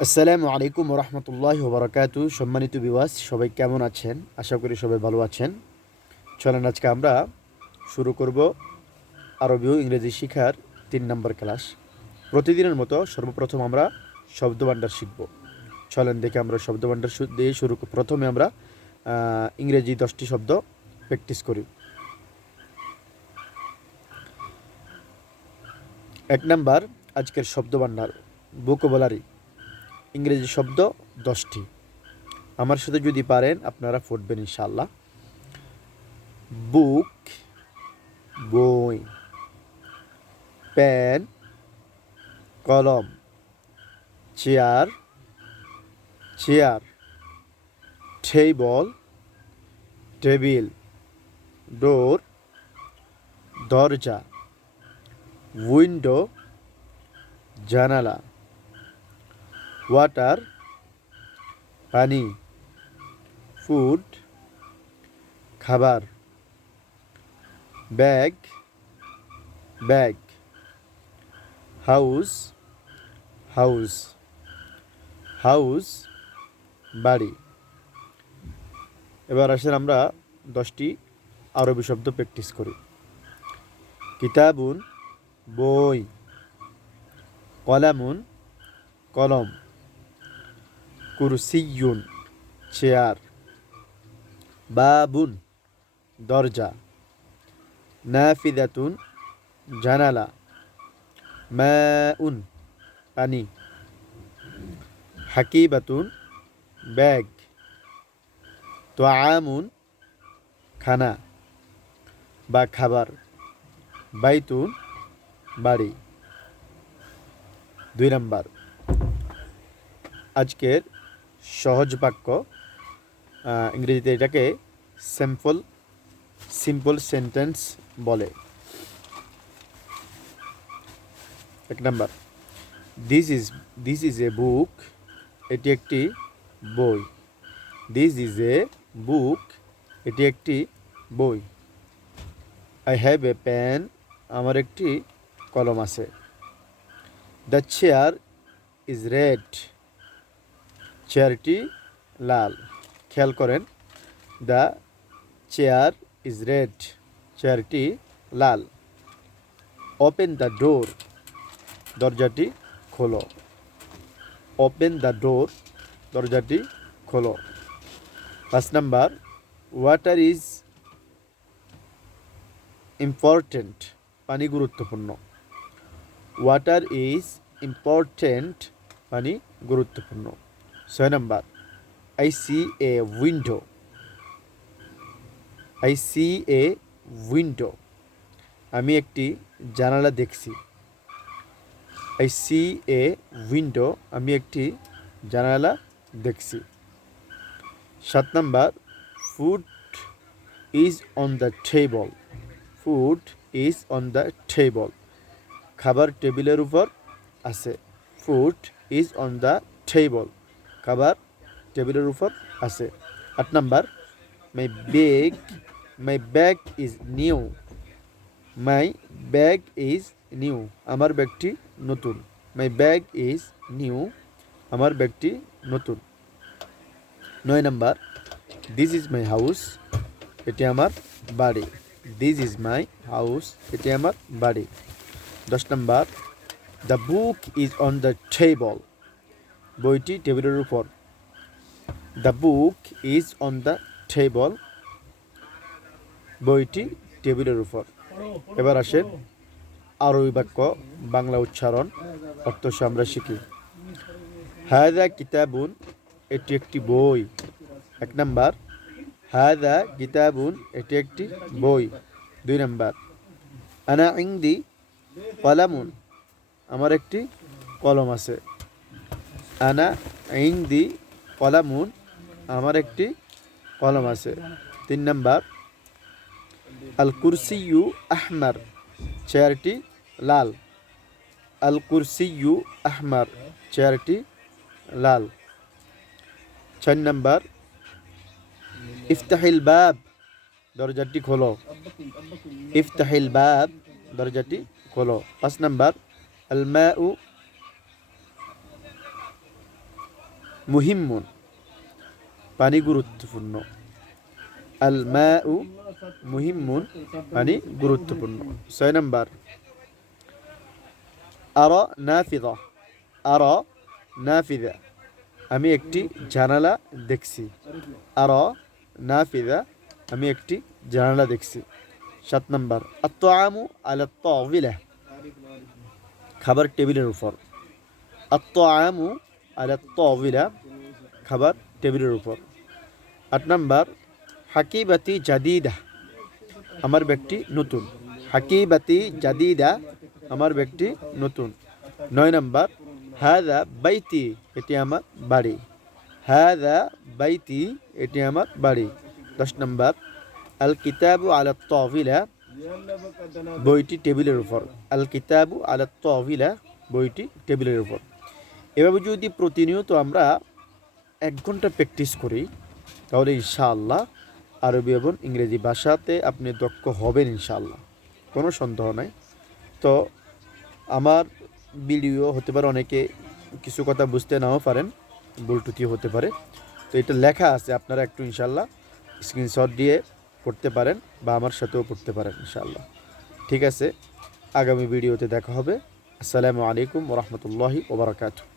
আসসালামু আলাইকুম রহমতুল্লাহ ওবরাকাতু। সম্মানিত বিওয়াস, সবাই কেমন আছেন? আশা করি সবাই ভালো আছেন। চলেন আজকে আমরা শুরু করব আরবি ও ইংরেজি শিখার 3 নম্বর ক্লাস। প্রতিদিনের মতো সর্বপ্রথম আমরা শব্দভাণ্ডার শিখব। চলেন দেখে আমরা শব্দভাণ্ডার দিয়ে শুরু প্রথমে আমরা ইংরেজি 10টি শব্দ প্র্যাকটিস করি। 1 নম্বর আজকের শব্দভাণ্ডার ভোকাবুলারি। ইংরেজি শব্দ 10টি। আমার সাথে যদি পারেন আপনারা পড়বেন ইনশাআল্লাহ। বুক বই, পেন কলম, চেয়ার চেয়ার, টেবল টেবিল, ডোর দরজা, উইন্ডো জানালা, ওয়াটার পানি, ফুড খাবার, bag bag, house house house বাড়ি। এবার আসেন আমরা 10টি আরবি শব্দ প্র্যাকটিস করি। কিতাবুন বই, কলামুন কলম, কুরসিয়ুন চেয়ার, বাবুন দরজা, নাফিদাতুন জানালা, মাউন পানি, হাকিবাতুন ব্যাগ, তোয়ামুন খানা বা খাবার, বাইতুন বাড়ি। 2 নম্বর আজকের সহজ বাক্য, ইংরেজিতে এটাকে সিম্পল সেন্টেন্স বলে। 1 নম্বর দিস ইজ এ বুক, এটি একটি বই। দিস ইজ এ বুক, এটি একটি বই। আই হ্যাভ এ পেন, আমার একটি কলম আছে। দ্য চেয়ার ইজ রেড, চেয়ারটি লাল। খেয়াল করেন, দ্য চেয়ার ইজ রেড, চেয়ারটি লাল। ওপেন দ্য ডোর, দরজাটি খোলো। ওপেন দ্য ডোর, দরজাটি খোলো। 5 নম্বর ওয়াটার ইজ ইম্পর্টেন্ট, পানি গুরুত্বপূর্ণ। ওয়াটার ইজ ইম্পর্টেন্ট, পানি গুরুত্বপূর্ণ। 6 নম্বর I see a window, I see a window, আমি একটি জানালা দেখছি। আই সি এ উইন্ডো, আমি একটি জানালা দেখছি। 7 নম্বর food is on the table, food is on the table, খাবার টেবিলের উপর আছে। Food is on the table, খাবার টেবিলের উপর আছে। 8 নম্বর my bag is new, my bag is new, আমার ব্যাগটি নতুন। মাই ব্যাগ ইজ নিউ, আমার ব্যাগটি নতুন। 9 নম্বর দিস ইজ মাই হাউস, এটি আমার বাড়ি। দিস ইজ মাই হাউস, এটি আমার বাড়ি। 10 নম্বর the book is on the table, বইটি টেবিলের উপর। The book is on the table, বইটি টেবিলের উপর। এবার আসেন আরবি বাক্য বাংলা উচ্চারণ অর্থ আমরা শিখি। হাদা কিতাবুন, এটি একটি বই। 1 নম্বর হাদা কিতাবুন, এটি একটি বই। 2 নম্বর আনা ইংদি কলামুন, আমার একটি কলম আছে। আনা ইংদি কলামুন, আমার একটি কলম আছে। 3 নম্বর আল কুরসিয়ু আহমার, চেয়ারটি লাল। আল কুরসিয়ু আহমার, চেয়ারটি লাল। 4 নম্বর ইফতাহিল বাব, দরজাটি খোলো। ইফতাহিল বাব, দরজাটি খোলো। 5 নম্বর আল মাউ মুহিম্মুন পানি গুরুত্বপূর্ণ। আল মাউ মুহিম্মুন পানি গুরুত্বপূর্ণ। 6 নাম্বার আরা নাফিদা, আরা নাফিদা আমি একটি জানালা দেখছি। আরা নাফিদা আমি একটি জানালা দেখছি। 7 নাম্বার আত-তাআমু আলা তাওয়িলা খাবার টেবিলের উপর। আত-তাআমু আলা তাওয়িলা খাবার টেবিলের উপর। 8 নাম্বার হাকিবাতি জাদিদা আমার ব্যাগটি নতুন। হাকিবাতি জাদিদা আমার ব্যাগটি নতুন। 9 নাম্বার হাদা বাইতি এটি আমার বাড়ি। হাদা বাইতি এটি আমার বাড়ি। 10 নাম্বার আল কিতাবু আলা তাওয়িলা বইটি টেবিলের উপর। আল কিতাবু আলা তাওয়িলা বইটি টেবিলের উপর। এভাবে যদি প্রতিনিয়ত আমরা 1 ঘন্টা প্র্যাকটিস করি তাহলে ইনশাআল্লাহ আরবি এবং ইংরেজি ভাষাতে আপনি দক্ষ হবেন ইনশাআল্লাহ, কোনো সন্দেহ নাই। তো আমার ভিডিও হতে পারে অনেকে কিছু কথা বুঝতে নাও পারেন, ভুল ত্রুটি হতে পারে। তো এটা লেখা আছে, আপনারা একটু ইনশাআল্লাহ স্ক্রিনশট দিয়ে পড়তে পারেন বা আমার সাথেও পড়তে পারেন ইনশাআল্লাহ। ঠিক আছে, আগামী ভিডিওতে দেখা হবে। আসসালামু আলাইকুম ওয়া রাহমাতুল্লাহি ওয়া বারাকাতুহু।